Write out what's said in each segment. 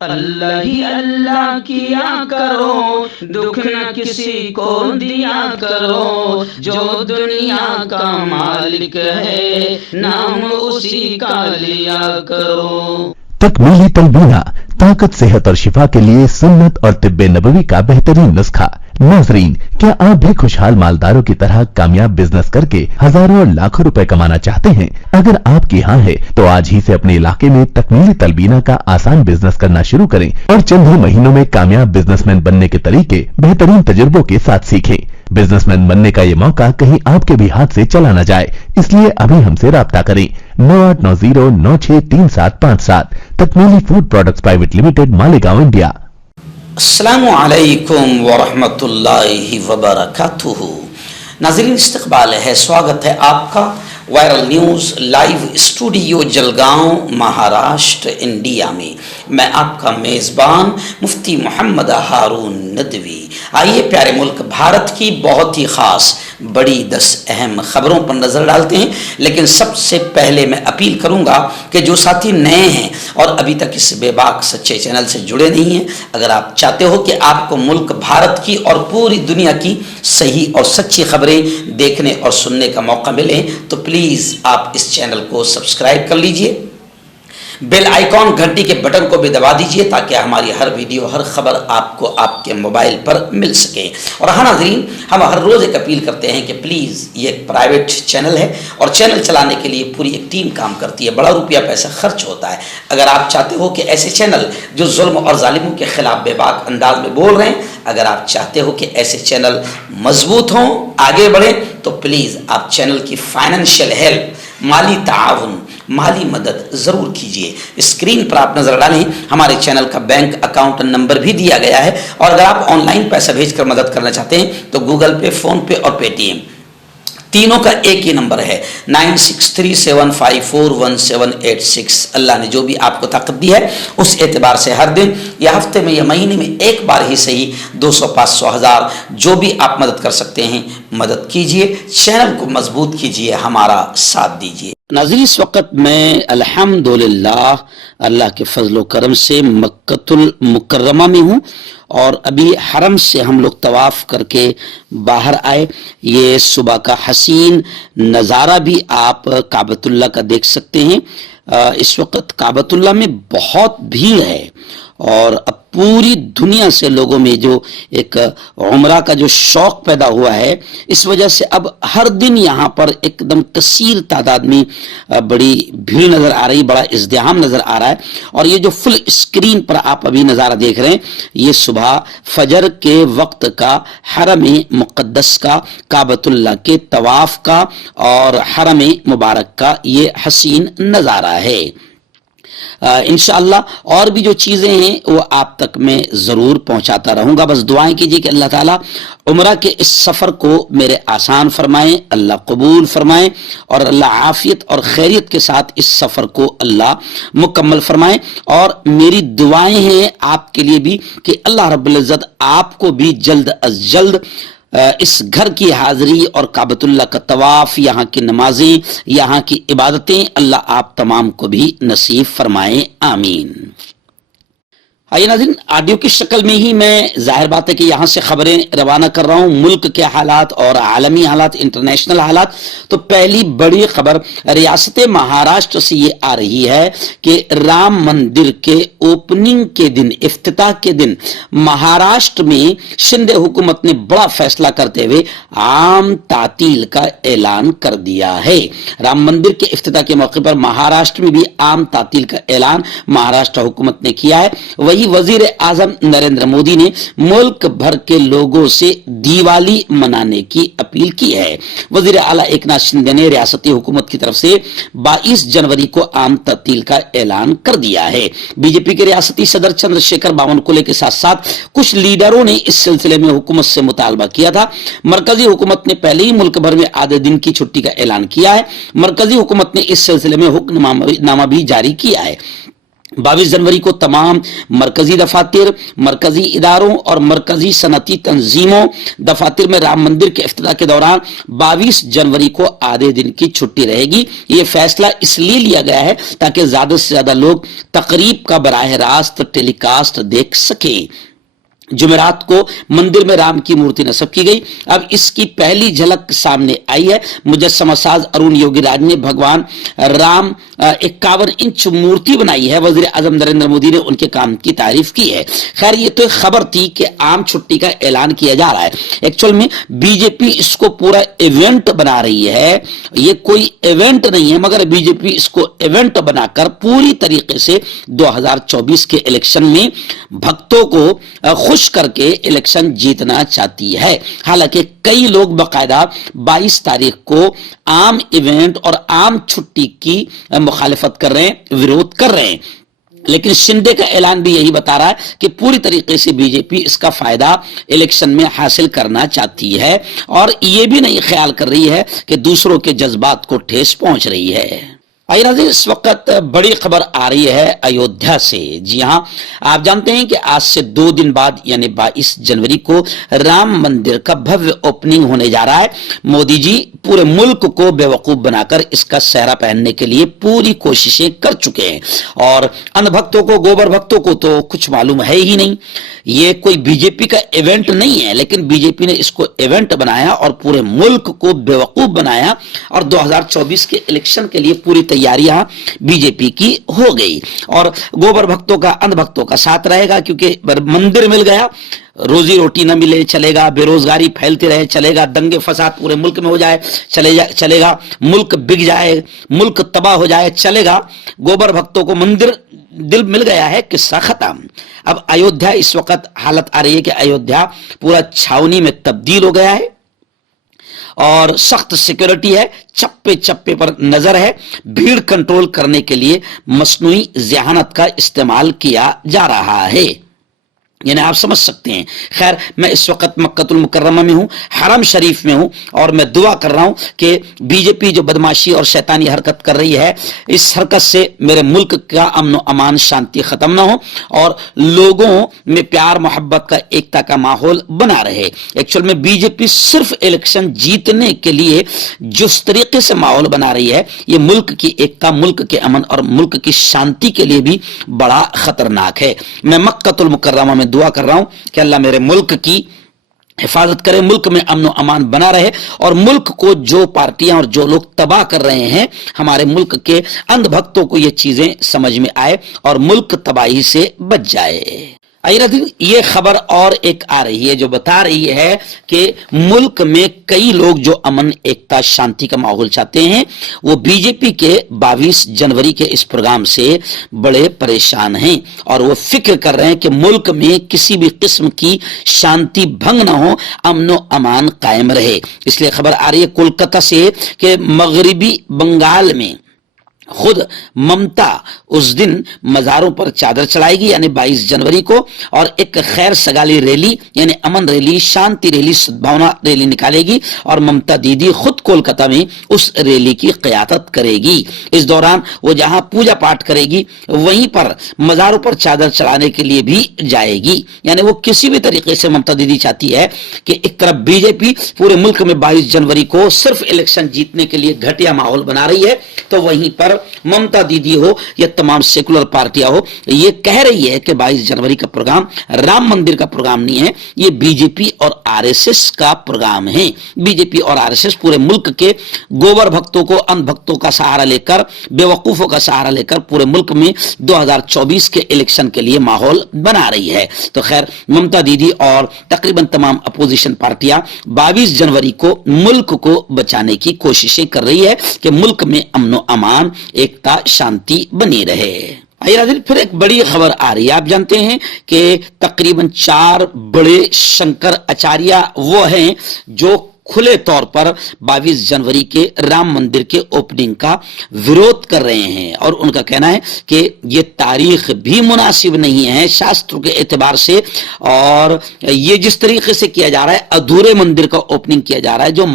اللہ ہی اللہ کیا کرو، دکھ نہ کسی کو دیا کرو، جو دنیا کا مالک ہے نام اسی کا لیا کرو۔ تکمیلی تلبینہ، طاقت، صحت اور شفا کے لیے سنت اور طب نبوی کا بہترین نسخہ۔ ناظرین، کیا آپ بھی خوشحال مالداروں کی طرح کامیاب بزنس کر کے ہزاروں اور لاکھوں روپے کمانا چاہتے ہیں؟ اگر آپ کی ہاں ہے تو آج ہی سے اپنے علاقے میں تکمیلی تلبینہ کا آسان بزنس کرنا شروع کریں اور چند ہی مہینوں میں کامیاب بزنس مین بننے کے طریقے بہترین تجربوں کے ساتھ سیکھیں۔ بزنس مین بننے کا یہ موقع کہیں آپ کے بھی ہاتھ سے چلا نہ جائے، اس لیے ابھی ہم سے رابطہ کریں۔ 9890963757 تکمیلی food products private limited, Malegaon, India. السلام علیکم ورحمۃ اللہ وبرکاتہ۔ ناظرین، استقبال ہے، سواگت ہے آپ کا viral news live studio Jalgaon, Maharashtra, India میں۔ میں آپ کا میزبان مفتی محمد ہارون ندوی۔ آئیے پیارے ملک بھارت کی بہت ہی خاص بڑی 10 اہم خبروں پر نظر ڈالتے ہیں، لیکن سب سے پہلے میں اپیل کروں گا کہ جو ساتھی نئے ہیں اور ابھی تک اس بے باک سچے چینل سے جڑے نہیں ہیں، اگر آپ چاہتے ہو کہ آپ کو ملک بھارت کی اور پوری دنیا کی صحیح اور سچی خبریں دیکھنے اور سننے کا موقع ملے تو پلیز آپ اس چینل کو سبسکرائب کر لیجئے، بیل آئیکن گھنٹی کے بٹن کو بھی دبا دیجئے تاکہ ہماری ہر ویڈیو، ہر خبر آپ کو آپ کے موبائل پر مل سکے۔ اور ہاں ناظرین، ہم ہر روز ایک اپیل کرتے ہیں کہ پلیز، یہ ایک پرائیویٹ چینل ہے اور چینل چلانے کے لیے پوری ایک ٹیم کام کرتی ہے، بڑا روپیہ پیسہ خرچ ہوتا ہے۔ اگر آپ چاہتے ہو کہ ایسے چینل جو ظلم اور ظالموں کے خلاف بے باک انداز میں بول رہے ہیں، اگر آپ چاہتے ہو کہ ایسے چینل مضبوط ہوں، آگے بڑھیں، تو پلیز آپ چینل کی فائنینشیل ہیلپ، مالی تعاون، مالی مدد ضرور کیجیے۔ اسکرین پر آپ نظر ڈالیں، ہمارے چینل کا بینک اکاؤنٹ نمبر بھی دیا گیا ہے، اور اگر آپ آن لائن پیسہ بھیج کر مدد کرنا چاہتے ہیں تو گوگل پے، فون پے اور پے ٹی ایم تینوں کا ایک ہی نمبر ہے، 9637541786۔ اللہ نے جو بھی آپ کو طاقت دی ہے اس اعتبار سے ہر دن یا ہفتے میں یا مہینے میں ایک بار ہی صحیح 200، 500، 1000 جو بھی آپ مدد کر سکتے ہیں مدد کیجئے، چینل کو مضبوط کیجئے، ہمارا ساتھ دیجئے۔ ناظرین، اس وقت میں الحمدللہ اللہ کے فضل و کرم سے مکۃ المکرمہ میں ہوں، اور ابھی حرم سے ہم لوگ طواف کر کے باہر آئے۔ یہ صبح کا حسین نظارہ بھی آپ کعبۃ اللہ کا دیکھ سکتے ہیں۔ اس وقت کعبۃ اللہ میں بہت بھیڑ ہے، اور اب پوری دنیا سے لوگوں میں جو ایک عمرہ کا جو شوق پیدا ہوا ہے، اس وجہ سے اب ہر دن یہاں پر ایک دم کثیر تعداد میں بڑی بھیڑ نظر آ رہی، بڑا ازدحام نظر آ رہا ہے۔ اور یہ جو فل اسکرین پر آپ ابھی نظارہ دیکھ رہے ہیں، یہ صبح فجر کے وقت کا حرم مقدس کا، کعبۃ اللہ کے طواف کا اور حرم مبارک کا یہ حسین نظارہ ہے۔ انشاءاللہ اور بھی جو چیزیں ہیں وہ آپ تک میں ضرور پہنچاتا رہوں گا۔ بس دعائیں کیجیے کہ اللہ تعالیٰ عمرہ کے اس سفر کو میرے آسان فرمائیں، اللہ قبول فرمائیں، اور اللہ عافیت اور خیریت کے ساتھ اس سفر کو اللہ مکمل فرمائیں۔ اور میری دعائیں ہیں آپ کے لیے بھی کہ اللہ رب العزت آپ کو بھی جلد از جلد اس گھر کی حاضری اور کعبۃ اللہ کا طواف، یہاں کی نمازیں، یہاں کی عبادتیں اللہ آپ تمام کو بھی نصیب فرمائیں، آمین۔ آئیے ناظرین، آڈیو کی شکل میں ہی میں ظاہر بات ہے کہ یہاں سے خبریں روانہ کر رہا ہوں، ملک کے حالات اور عالمی حالات، انٹرنیشنل حالات۔ تو پہلی بڑی خبر ریاست مہاراشٹر سے یہ آ رہی ہے کہ رام مندر کے اوپننگ کے دن، افتتاح کے دن، مہاراشٹر میں شندے حکومت نے بڑا فیصلہ کرتے ہوئے عام تعطیل کا اعلان کر دیا ہے۔ رام مندر کے افتتاح کے موقع پر مہاراشٹر میں بھی عام تعطیل کا اعلان مہاراشٹر حکومت نے کیا ہے۔ وہی وزیر اعظم نریندر مودی نے ملک بھر کے لوگوں سے دیوالی منانے کی اپیل کی ہے۔ وزیر اعلیٰ ایک ناتھ شندے نے ریاستی حکومت کی طرف سے 22 جنوری کو عام تعطیل کا اعلان کر دیا ہے۔ بی جے پی کے ریاستی صدر چندر شیکھر باونکلے کے ساتھ ساتھ کچھ لیڈروں نے اس سلسلے میں حکومت سے مطالبہ کیا تھا۔ مرکزی حکومت نے پہلے ہی ملک بھر میں آدھے دن کی چھٹی کا اعلان کیا ہے۔ مرکزی حکومت نے اس سلسلے میں حکم نامہ بھی جاری کیا ہے۔ 22 जनवरी को तमाम मरकजी दफातर, मरकजी इदारों और मरकजी सनती तंजीमों दफातर में राम मंदिर के इफ्तिताह के दौरान 22 जनवरी को आधे दिन की छुट्टी रहेगी। ये फैसला इसलिए लिया गया है ताकि ज्यादा से ज्यादा लोग तकरीब का बराह रास्त टेलीकास्ट देख सके। जुमेरात को मंदिर में राम की मूर्ति नस्ब की गई। अब इसकी पहली झलक सामने आई है। मुजस्समा साज अरुण योगीराज ने भगवान राम 51 इंच मूर्ति बनाई है। वजीर आजम नरेंद्र मोदी ने उनके काम की तारीफ की है। खैर, ये तो खबर थी कि आम छुट्टी का ऐलान किया जा रहा है। एक्चुअल में बीजेपी इसको पूरा इवेंट बना रही है। ये कोई इवेंट नहीं है, मगर बीजेपी इसको इवेंट बनाकर पूरी तरीके से 2024 के इलेक्शन में भक्तों को खुश करके इलेक्शन जीतना चाहती है। हालांकि कई लोग बकायदा 22 तारीख को आम इवेंट और आम छुट्टी की मुखालिफत कर रहे हैं, विरोध कर रहे हैं। लेकिन शिंदे का ऐलान भी यही बता रहा है कि पूरी तरीके से बीजेपी इसका फायदा इलेक्शन में हासिल करना चाहती है और यह भी नहीं ख्याल कर रही है कि दूसरों के जज्बात को ठेस पहुंच रही है। आइए नाज़रीन, इस वक्त बड़ी खबर आ रही है अयोध्या से। जी हां, आप जानते हैं कि आज से 2 दिन बाद यानी 22 जनवरी को राम मंदिर का भव्य ओपनिंग होने जा रहा है। मोदी जी पूरे मुल्क को बेवकूफ बनाकर इसका सेहरा पहनने के लिए पूरी कोशिशें कर चुके हैं और अंध भक्तों को, गोबर भक्तों को तो कुछ मालूम है ही नहीं। ये कोई बीजेपी का इवेंट नहीं है, लेकिन बीजेपी ने इसको इवेंट बनाया और पूरे मुल्क को बेवकूफ बनाया और 2024 के इलेक्शन के लिए पूरी तैयारियां बीजेपी की हो गई। और गोबर भक्तों का, अंध भक्तों का साथ रहेगा, क्योंकि मंदिर मिल गया, रोजी रोटी न मिले चलेगा, बेरोजगारी फैलती रहे चलेगा, दंगे फसाद पूरे मुल्क में हो जाए चलेगा, मुल्क बिक जाए, मुल्क तबाह हो जाए चलेगा। गोबर भक्तों को मंदिर दिल मिल गया है, किस्सा खत्म। अब अयोध्या इस वक्त हालत आ रही है कि अयोध्या पूरा छावनी में तब्दील हो गया है और सख्त सिक्योरिटी है, चप्पे चप्पे पर नजर है। भीड़ कंट्रोल करने के लिए मसनूई ज़हानत का इस्तेमाल किया जा रहा है, यानी आप समझ सकते हैं। खैर, मैं इस वक्त मक्कतुल मुकर्रमा में हूं, हरम शरीफ में हूं और मैं दुआ कर रहा हूं कि बीजेपी जो बदमाशी और शैतानी हरकत कर रही है, इस हरकत से मेरे मुल्क का अमन अमान शांति खत्म ना हो और लोगों में प्यार मोहब्बत का, एकता का माहौल बना रहे। एक्चुअल में बीजेपी सिर्फ इलेक्शन जीतने के लिए जिस तरीके से माहौल बना रही है, ये मुल्क की एकता, मुल्क के अमन और मुल्क की शांति के लिए भी बड़ा खतरनाक है। मैं मक्कतुल मुकर्रमा में दुआ कर रहा हूं कि अल्लाह मेरे मुल्क की हिफाजत करे, मुल्क में अमन अमान बना रहे और मुल्क को जो पार्टियां और जो लोग तबाह कर रहे हैं, हमारे मुल्क के अंध भक्तों को ये चीजें समझ में आए और मुल्क तबाही से बच जाए। ये खबर और एक आ रही है जो बता रही है कि मुल्क में कई लोग जो अमन, एकता, शांति का माहौल चाहते हैं, वो बीजेपी के 22 जनवरी के इस प्रोग्राम से बड़े परेशान हैं और वो फिक्र कर रहे हैं कि मुल्क में किसी भी किस्म की शांति भंग ना हो, अमन अमान कायम रहे। इसलिए खबर आ रही है कोलकाता से कि मगरिबी बंगाल में खुद ममता उस दिन मज़ारों पर चादर चढ़ाएगी यानी 22 जनवरी को, और एक खैर सगाली रैली यानी अमन रैली, शांति रैली, सद्भावना रैली निकालेगी और ममता दीदी खुद कोलकाता में उस रैली की क़यादत करेगी। इस दौरान वो जहां पूजा पाठ करेगी वहीं पर मज़ारों पर चादर चढ़ाने के लिए भी जाएगी। यानी वो किसी भी तरीके से ममता दीदी चाहती है कि एक तरफ बीजेपी पूरे मुल्क में 22 जनवरी को सिर्फ इलेक्शन जीतने के लिए घटिया माहौल बना रही है, तो वहीं पर ममता दीदी हो या तमाम सेकुलर पार्टियां हो, ये कह रही है कि 22 जनवरी का प्रोग्राम राम मंदिर का प्रोग्राम नहीं है, ये बीजेपी और आरएसएस का प्रोग्राम है। बीजेपी और आरएसएस पूरे मुल्क के गोबर भक्तों को, अंध भक्तों का सहारा लेकर, बेवकूफों का सहारा लेकर पूरे मुल्क में 2024 के इलेक्शन के लिए माहौल बना रही है। तो खैर, ममता दीदी और तकरीबन तमाम अपोजिशन पार्टियां 22 जनवरी को मुल्क को बचाने की कोशिशें कर रही है कि मुल्क में अमन अमान, एकता, शांति बनी रहे। आइए नाज़रीन, फिर एक बड़ी खबर आ रही है। आप जानते हैं कि तकरीबन 4 बड़े शंकर आचार्य वो हैं जो खुले तौर पर 22 जनवरी के राम मंदिर के ओपनिंग का विरोध कर रहे हैं और उनका कहना है कि ये तारीख भी मुनासिब नहीं है शास्त्रों के एतबार से, और ये जिस तरीके से किया जा रहा है, अधूरे मंदिर का ओपनिंग किया जा रहा है जो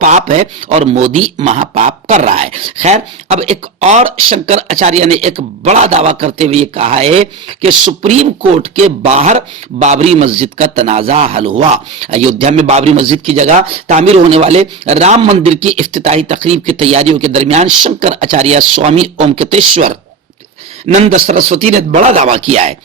पाप है और मोदी महापाप कर रहा है। खैर, अब एक और शंकराचार्य ने एक बड़ा दावा करते हुए कहा है कि सुप्रीम कोर्ट के बाहर बाबरी मस्जिद का तनाजा हल हुआ। अयोध्या में बाबरी मस्जिद की जगह तामीर होने वाले राम मंदिर की इफ्तिताही तकरीब की तैयारियों के दरमियान शंकराचार्य स्वामी ओमकतेश्वर नंद सरस्वती ने बड़ा दावा किया है।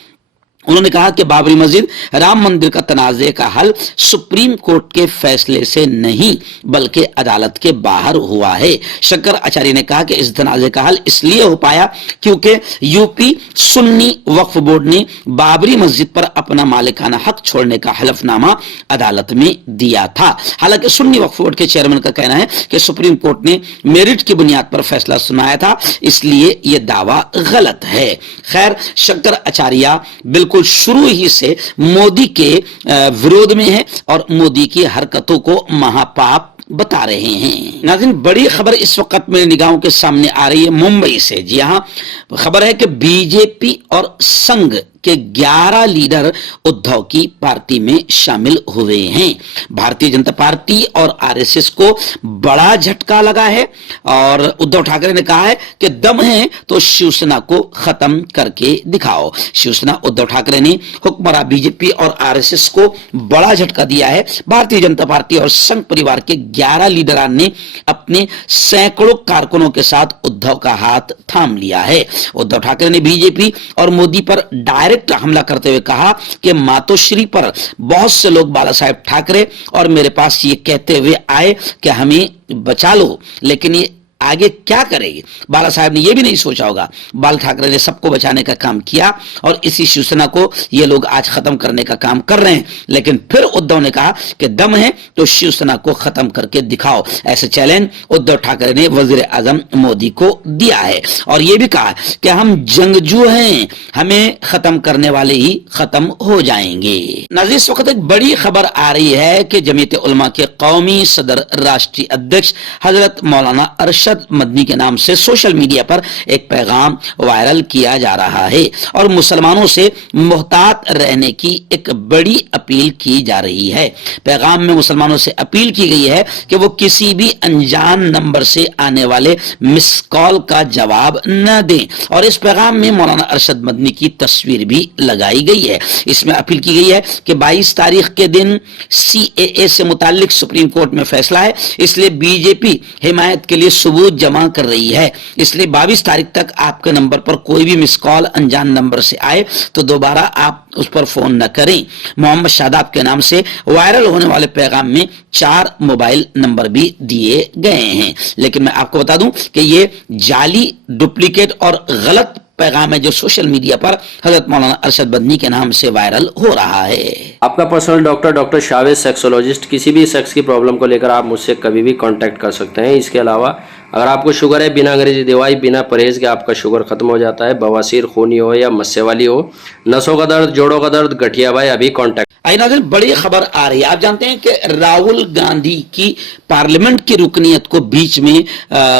उन्होंने कहा कि बाबरी मस्जिद राम मंदिर का तनाजे का हल सुप्रीम कोर्ट के फैसले से नहीं बल्कि अदालत के बाहर हुआ है। शंकराचार्य ने कहा कि इस तनाजे का हल इसलिए हो पाया क्योंकि यूपी सुन्नी वक्फ बोर्ड ने बाबरी मस्जिद पर अपना मालिकाना हक छोड़ने का हलफनामा अदालत में दिया था। हालांकि सुन्नी वक्फ बोर्ड के चेयरमैन का कहना है कि सुप्रीम कोर्ट ने मेरिट की बुनियाद पर फैसला सुनाया था, इसलिए यह दावा गलत है। खैर, शंकराचार्य बिल्कुल शुरू ही से मोदी के विरोध में है और मोदी की हरकतों को महापाप बता रहे हैं। नाज़रीन, बड़ी खबर इस वक्त मेरी निगाहों के सामने आ रही है मुंबई से। जी हां, खबर है कि बीजेपी और संघ के 11 लीडर उद्धव की पार्टी में शामिल हुए हैं। भारतीय जनता पार्टी और आरएसएस को बड़ा झटका लगा है और उद्धव ठाकरे ने कहा है कि दम है तो शिवसेना को खत्म करके दिखाओ। शिवसेना उद्धव ठाकरे ने हुक्मरान बीजेपी और आरएसएस को बड़ा झटका दिया है। भारतीय जनता पार्टी और संघ परिवार के 11 लीडरान ने अपने सैकड़ों कारकुनों के साथ उद्धव का हाथ थाम लिया है। उद्धव ठाकरे ने बीजेपी और मोदी पर डायरेक्ट हमला करते हुए कहा कि मातोश्री पर बहुत से लोग बाला साहेब ठाकरे और मेरे पास ये कहते हुए आए कि हमें बचा लो, लेकिन ये आगे क्या करेगी। बाला साहब ने यह भी नहीं सोचा होगा। बाल ठाकरे ने सबको बचाने का काम किया और इसी शिवसेना को ये लोग आज खत्म करने का काम कर रहे हैं। लेकिन फिर उद्धव ने कहा कि दम है तो शिवसेना को खत्म करके दिखाओ। ऐसे चैलेंज उद्धव ठाकरे ने वजीर आजम मोदी को दिया है और यह भी कहा कि हम जंगजू हैं, हमें खत्म करने वाले ही खत्म हो जाएंगे। नाज़रीन, इस वक्त एक बड़ी खबर आ रही है कि जमीयत उलमा के कौमी सदर राष्ट्रीय अध्यक्ष हजरत मौलाना अरशद मदनी के नाम से सोशल मीडिया पर एक पैगाम वायरल किया जा रहा है और मुसलमानों से मुहतात रहने की एक बड़ी अपील की जा रही है। पैगाम में मुसलमानों से अपील की गई है कि वो किसी भी अनजान नंबर से आने वाले मिस कॉल का जवाब न दें और इस पैगाम में मौलाना अरशद मदनी की तस्वीर भी लगाई गई है। इसमें अपील की गई है कि 22 तारीख के दिन CAA से मुताल्लिक सुप्रीम कोर्ट में फैसला है, इसलिए बीजेपी हिमायत के लिए सबूत जमा कर रही है। इसलिए 22 तारीख तक आपके नंबर पर कोई भी मिस कॉल अनजान नंबर से आए तो दोबारा आप उस पर फोन न करें। मोहम्मद शादाब के नाम से वायरल होने वाले पैगाम में 4 मोबाइल नंबर भी दिए गए हैं, लेकिन मैं आपको बता दूं कि ये जाली, डुप्लीकेट और गलत पैगाम है जो सोशल मीडिया पर हजरत मौलाना अरशद मदनी के नाम से वायरल हो रहा है। आपका पर्सनल डॉक्टर शावेद सेक्सोलॉजिस्ट, किसी भी सेक्स की प्रॉब्लम को लेकर आप मुझसे कभी भी कांटेक्ट कर सकते हैं। इसके अलावा अगर आपको शुगर है, बिना अंग्रेजी दवाई, बिना परहेज के आपका शुगर खत्म हो जाता है, बवासीर, खूनी हो या मस्से वाली हो, नसों का दर्द, जोड़ों का दर्द, गठिया भाई, अभी कांटेक्ट। आई नाज़रीन, बड़ी खबर आ रही है। आप जानते हैं कि राहुल गांधी की पार्लियामेंट की रुकनीत को बीच में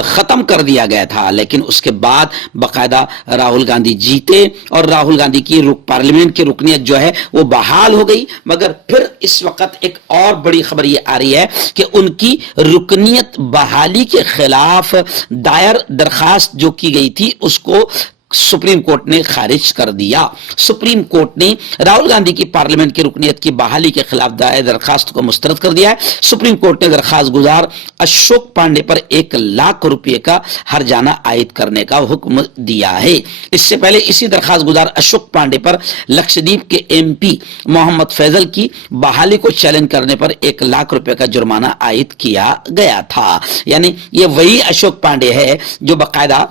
खत्म कर दिया गया था, लेकिन उसके बाद बाकायदा राहुल गांधी जीते और राहुल गांधी की पार्लियामेंट की रुकनीत जो है वो बहाल हो गई। मगर फिर इस वक्त एक और बड़ी खबर ये आ रही है कि उनकी रुकनीत बहाली के खिलाफ दायर दरखास्त जो की गई थी उसको सुप्रीम कोर्ट ने खारिज कर दिया। सुप्रीम कोर्ट ने राहुल गांधी की पार्लियामेंट की रुकनीत की बहाली के खिलाफ दायर दरखास्त को मुस्तरद कर दिया है। सुप्रीम कोर्ट ने दरखास्त गुजार अशोक पांडे पर 1 लाख रुपए का हर्जाना आयद करने का हुक्म दिया है। इससे पहले इसी दरखास्त गुजार अशोक पांडे पर लक्षद्वीप के MP मोहम्मद फैजल की बहाली को चैलेंज करने पर 1 लाख रुपए का जुर्माना आयद किया गया था। यानी ये वही अशोक पांडे है जो बाकायदा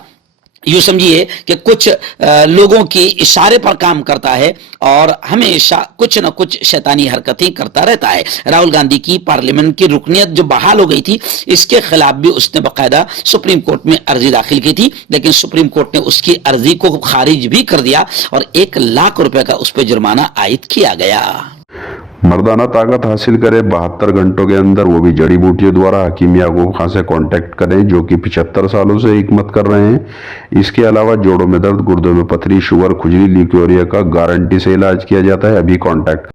यूं समझिए कि कुछ लोगों की इशारे पर काम करता है और हमेशा कुछ न कुछ शैतानी हरकतें करता रहता है। राहुल गांधी की पार्लियामेंट की रुकनीत जो बहाल हो गई थी, इसके खिलाफ भी उसने बाकायदा सुप्रीम कोर्ट में अर्जी दाखिल की थी, लेकिन सुप्रीम कोर्ट ने उसकी अर्जी को खारिज भी कर दिया और 1 लाख रुपए का उस पर जुर्माना आयद किया गया। मर्दाना ताकत हासिल करें 72 घंटों के अंदर, वो भी जड़ी बूटियों द्वारा। हकीम याकूब खान से कांटेक्ट करें जो कि 75 सालों से हिकमत कर रहे हैं। इसके अलावा जोड़ों में दर्द, गुर्दों में पथरी, शुगर, खुजली, ल्यूकेरिया का गारंटी से इलाज किया जाता है। अभी कांटेक्ट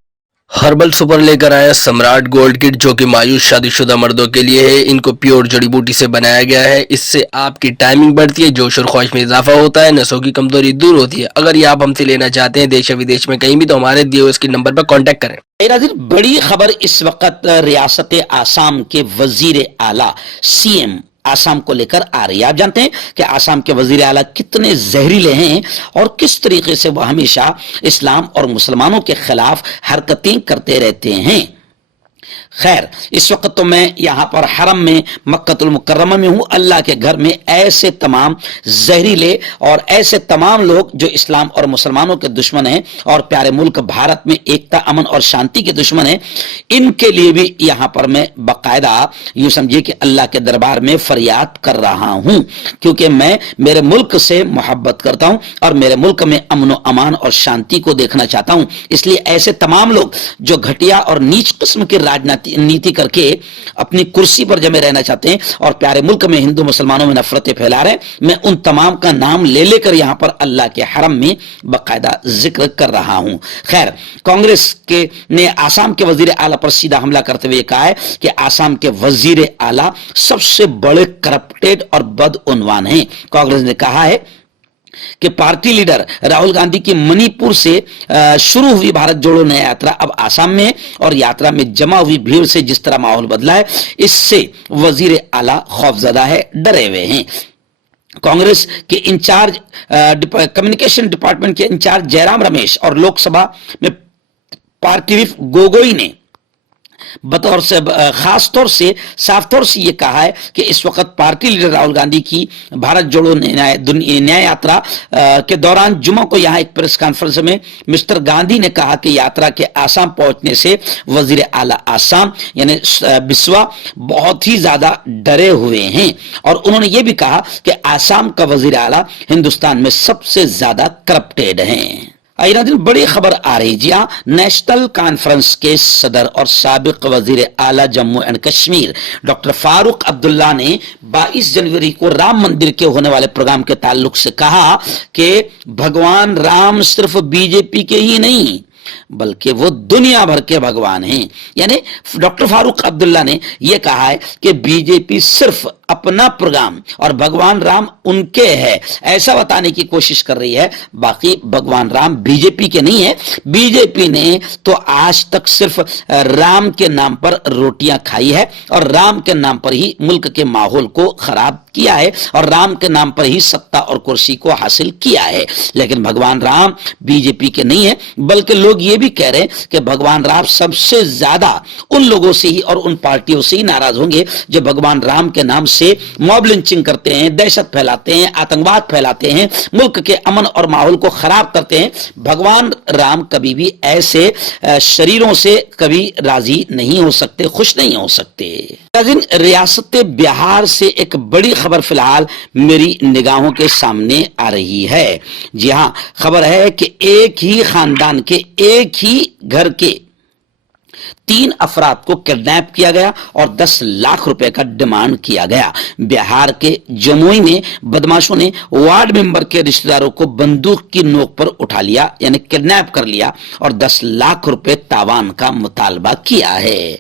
हर्बल सुपर लेकर आया सम्राट गोल्ड किट जो कि मायूस शादीशुदा मर्दों के लिए है। इनको प्योर जड़ी बूटी से बनाया गया है। इससे आपकी टाइमिंग बढ़ती है, जोश और ख्वाहिश में इजाफा होता है, नसों की कमजोरी दूर होती है। अगर ये आप हमसे लेना चाहते हैं देश या विदेश में कहीं भी, तो हमारे दिए हुए इसके नंबर पर कांटेक्ट करें। नाज़रीन, बड़ी खबर इस वक्त रियासत आसाम के वजीर आला सीएम आसाम को लेकर आ रही है। आप जानते हैं कि आसाम के वजीर आला कितने जहरीले हैं और किस तरीके से वह हमेशा इस्लाम और मुसलमानों के खिलाफ हरकतें करते रहते हैं। खैर, इस वक्त तो मैं यहां पर हरम में मक्कतुल मुकर्रमा में हूं। अल्लाह के घर में ऐसे तमाम जहरीले और ऐसे तमाम लोग जो इस्लाम और मुसलमानों के दुश्मन हैं और प्यारे मुल्क भारत में एकता, अमन और शांति के दुश्मन हैं, इनके लिए भी यहां पर मैं बाकायदा यूं समझिए कि अल्लाह के दरबार में फरियाद कर रहा हूं, क्योंकि मैं मेरे मुल्क से मोहब्बत करता हूं और मेरे मुल्क में अमन और अमान और शांति को देखना चाहता हूं। इसलिए ऐसे तमाम लोग जो घटिया और नीच किस्म की नीति करके अपनी कुर्सी पर जमे रहना चाहते हैं और प्यारे मुल्क में हिंदू मुसलमानों में नफरतें फैला रहे हैं, मैं उन तमाम का नाम ले लेकर यहां पर अल्लाह के हरम में बाकायदा जिक्र कर रहा हूं। खैर, कांग्रेस के ने आसाम के वजीर आला पर सीधा हमला करते हुए कहा है कि आसाम के वजीर आला सबसे बड़े करप्टेड और बदउनवान हैं। कांग्रेस ने कहा है कि पार्टी लीडर राहुल गांधी की मणिपुर से शुरू हुई भारत जोड़ो नया यात्रा अब आसाम में है और यात्रा में जमा हुई भीड़ से जिस तरह माहौल बदला है, इससे वजीर आला खौफजदा है, डरे हुए हैं। कांग्रेस के इंचार्ज कम्युनिकेशन डिपार्टमेंट के इंचार्ज जयराम रमेश और लोकसभा में पार्टी व्हिप गोगोई ने बतौर से खास तौर से साफ तौर से ये कहा है कि इस वक्त पार्टी लीडर राहुल गांधी की भारत जोड़ो न्याय यात्रा के दौरान जुमा को यहां एक प्रेस कॉन्फ्रेंस में मिस्टर गांधी ने कहा कि यात्रा के आसाम पहुंचने से वजीर आला आसाम यानी बिस्वा बहुत ही ज्यादा डरे हुए हैं और उन्होंने ये भी कहा कि आसाम का वजीर आला हिंदुस्तान में सबसे ज्यादा करप्टेड हैं। दिन बड़ी खबर आ रही जी। हाँ, नेशनल कॉन्फ्रेंस के सदर और साबिक वजीर आला जम्मू एंड कश्मीर डॉक्टर फारूक अब्दुल्ला ने 22 जनवरी को राम मंदिर के होने वाले प्रोग्राम के ताल्लुक से कहा कि भगवान राम सिर्फ बीजेपी के ही नहीं बल्कि वो दुनिया भर के भगवान हैं। यानी डॉक्टर फारूक अब्दुल्ला ने यह कहा है कि बीजेपी सिर्फ अपना प्रोग्राम और भगवान राम उनके है ऐसा बताने की कोशिश कर रही है, बाकी भगवान राम बीजेपी के नहीं है। बीजेपी ने तो आज तक सिर्फ राम के नाम पर रोटियां खाई है और राम के नाम पर ही मुल्क के माहौल को खराब किया है और राम के नाम पर ही सत्ता और कुर्सी को हासिल किया है। लेकिन भगवान राम बीजेपी के नहीं है, बल्कि लोग ये भी कह रहे हैं कि भगवान राम सबसे ज्यादा उन लोगों से ही और उन पार्टियों से ही नाराज होंगे जो भगवान राम के नाम से मॉब लिंचिंग करते हैं, दहशत फैलाते हैं, आतंकवाद फैलाते हैं, मुल्क के अमन और माहौल को खराब करते हैं। भगवान राम कभी भी ऐसे शरीरों से कभी राजी नहीं हो सकते, खुश नहीं हो सकते। रियासत बिहार से एक बड़ी खबर फिलहाल मेरी निगाहों के सामने आ रही है। जी हां, खबर है कि एक ही खानदान के एक ही घर के 3 अफराद को किडनैप किया गया और 10 लाख रुपए का डिमांड किया गया। बिहार के जमुई में बदमाशों ने वार्ड मेंबर के रिश्तेदारों को बंदूक की नोक पर उठा लिया, यानी किडनैप कर लिया और 10 लाख रुपए तावान का मुतालबा किया है।